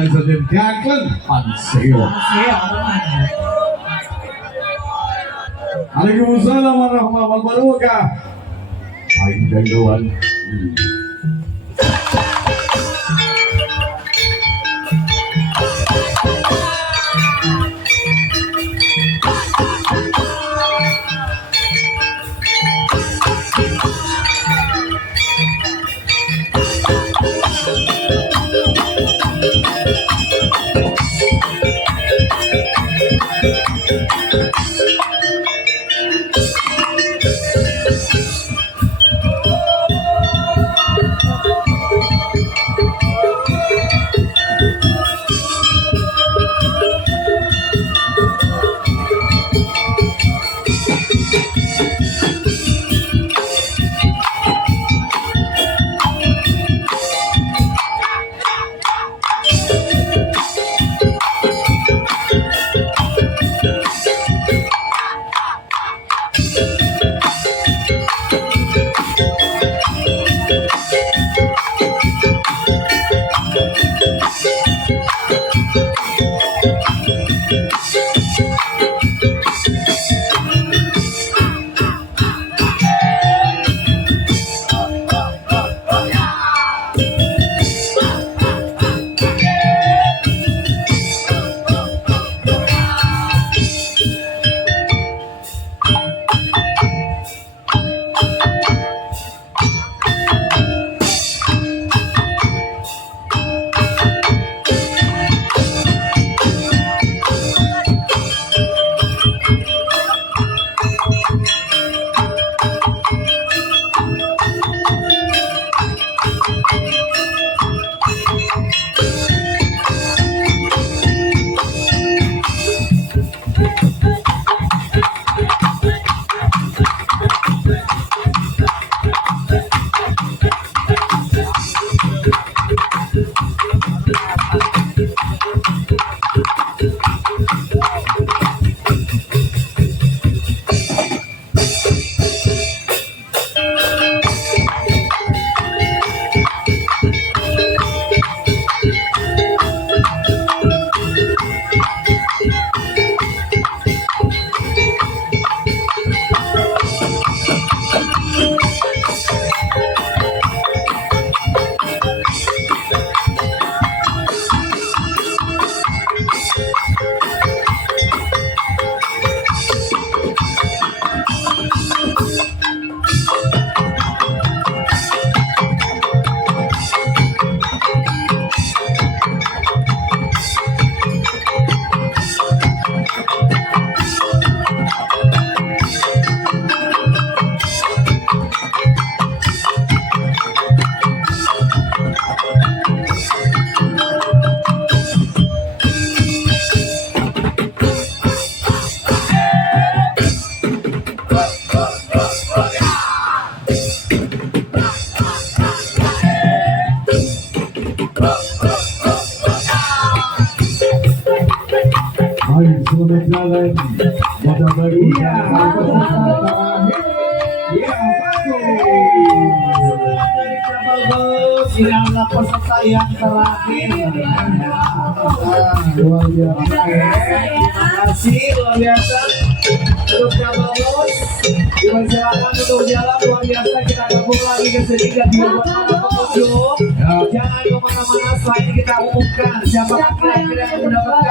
sajen kaklen panseo. Waalaikumsalam warahmatullahi wabarakatuh. Aing gangguan. jalan pada baru Inilah peserta yang terakhir. Luar biasa. Terima kasih luar biasa untuk CAHBAGOST. Dipersilakan untuk jalan luar biasa. Kita gabung lagi ke sini dan buat para pengunjung. Jangan kemana-mana, selain kita umumkan siapa kira-kira yang mendapat